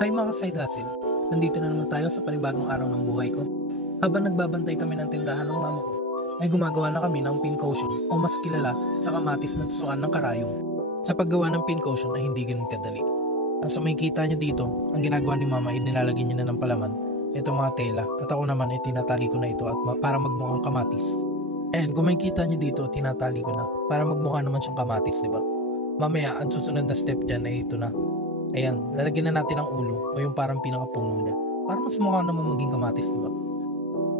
Hi mga side hustle, nandito na naman tayo sa panibagong araw ng buhay ko. Habang nagbabantay kami ng tindahan ng mama ko, ay gumagawa na kami ng pin cushion o mas kilala sa kamatis na tusukan ng karayom. Sa paggawa ng pin cushion ay hindi ganun kadali. Ang sa may kita nyo dito, ang ginagawa ni mama ay nilalagyan niya na ng palaman, itong mga tela, at ako naman ay tinatali ko na ito at para magmukhang kamatis. And kung may kita nyo dito, tinatali ko na para magmukha naman siyang kamatis, di ba? Mamaya, ang susunod na step dyan ay ito na. Ayan, lalagyan na natin ang ulo o yung parang pinakapuno niya. Para mas mukha naman maging kamatis, di ba?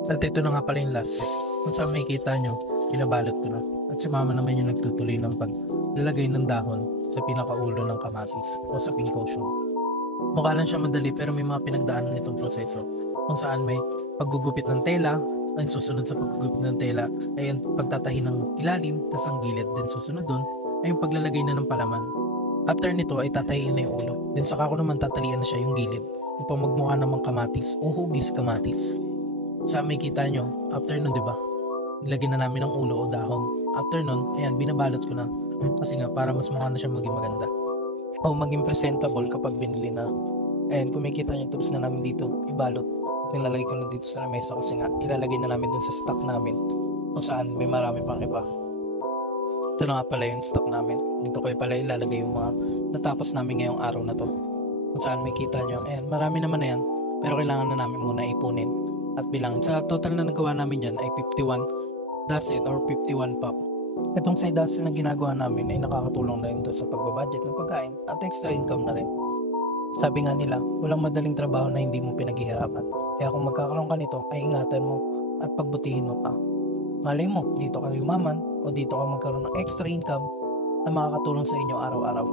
At ito na nga pala yung last step. Kung saan makikita nyo, binabalot ko na. At si mama naman yung nagtutuloy ng paglalagay ng dahon sa pinakaulo ng kamatis o sa pincushion. Mukha lang siya madali pero may mga pinagdaanan nitong proseso. Kung saan may paggugupit ng tela, ang susunod sa paggugupit ng tela ay ang pagtatahi ng ilalim, tas ang gilid din susunod dun ay yung paglalagay na ng palaman. After nito ay tatahiin na yung ulo. Then saka ko naman tatalian na siya yung gilid upang magmukha namang kamatis o hugis kamatis. Sa may kita nyo, after nun diba, nilagyan na namin ng ulo o dahon. After nun, ayan, binabalot ko na. Kasi nga, para mas mukha na siya maging maganda. O maging presentable kapag binili na. Ayan, kung may kita nyo, tapos na namin dito, ibalot. Nilalagay ko na dito sa lamesa kasi nga, ilalagay na namin dun sa stock namin. Kung saan may marami pang iba. Ito na nga pala yung stock namin. Dito ko pala ilalagay yung mga natapos namin ngayong araw na to. Kung saan may kita nyo. Ayan, marami naman na yan. Pero kailangan na namin muna ipunin at bilangin. Sa total na nagawa namin dyan ay 51 dozen or 51 pop. Itong side hustle na ginagawa namin ay nakakatulong na rin to sa pagbabudget ng pagkain at extra income na rin. Sabi nga nila, walang madaling trabaho na hindi mo pinaghihirapan. Kaya kung magkakaroon ka nito, ay ingatan mo at pagbutihin mo pa. Malay mo, dito ka yumaman o dito ka magkaroon ng extra income na makakatulong sa inyo araw-araw.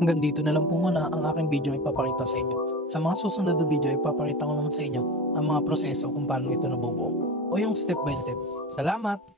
Hanggang dito na lang po muna ang aking video ipapakita sa inyo. Sa mga susunod na video, ipapakita ko naman sa inyo ang mga proseso kung paano ito nabubuo o yung step by step. Salamat!